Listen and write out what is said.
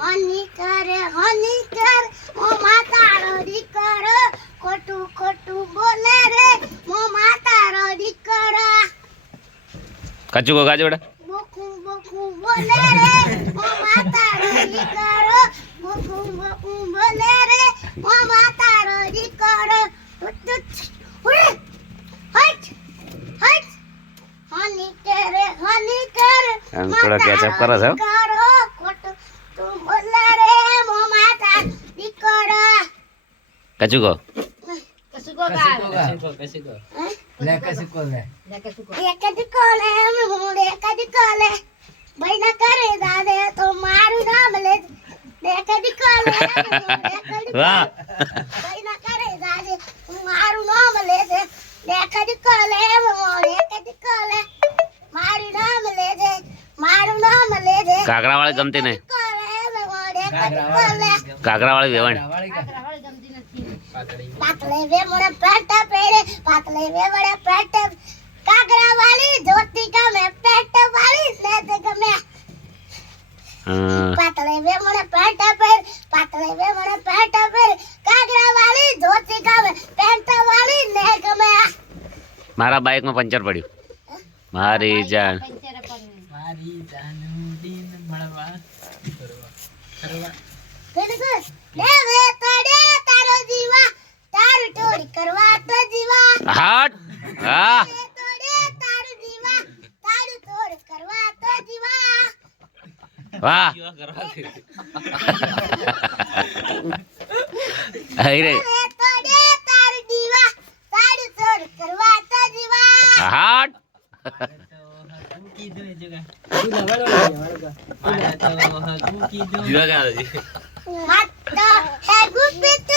હની કર મો માતારો દીકરો ખોટું ખોટું બોલે રે મો માતારો દીકરો કચું કો ગાજો બેટા બોકું બોકું બોલે રે મો માતારો દીકરો બોકું બોકું બોલે રે મો માતારો દીકરો ઉડે હટ હટ હની કર થોડા કેચઅપ કરો છો ખોટું તું બોલે રે મો માતા દીકરો કચું કો ભાઈ કરે દાદે તો મારું નામ લે કદી કોલે વાહ ભાઈ કરે દાદે મારું નામ લે કદી કોલે મારું નામ લે કાકરા વાળી ગમતી નહીં કાકરા વાળી વેવાણ પાતલે વે મોડા પેટ પેરે પાતલે વે મોડા પેટ કાકરા વાળી જોતી ગમે પેટ વાળી ને તે ગમે પાતલે વે મોડા પેટ પેરે પાતલે વે મોડા પેટ પેરે કાકરા વાળી જોતી ગમે પેટ વાળી ને ગમે મારા બાઇક માં પંચર પડ્યું મારી જાન લે વે તડે તારો જીવા તારું ટોડી કરવા તો જીવા હાટ હા તડે તારું જીવા તારું ટોડ કરવા તો જીવા વાહ અરે તડે તારું જીવા તારું ટોડ કરવા તો જીવા હાટ જીવા ક્યાં મત હે ગુપ્પિત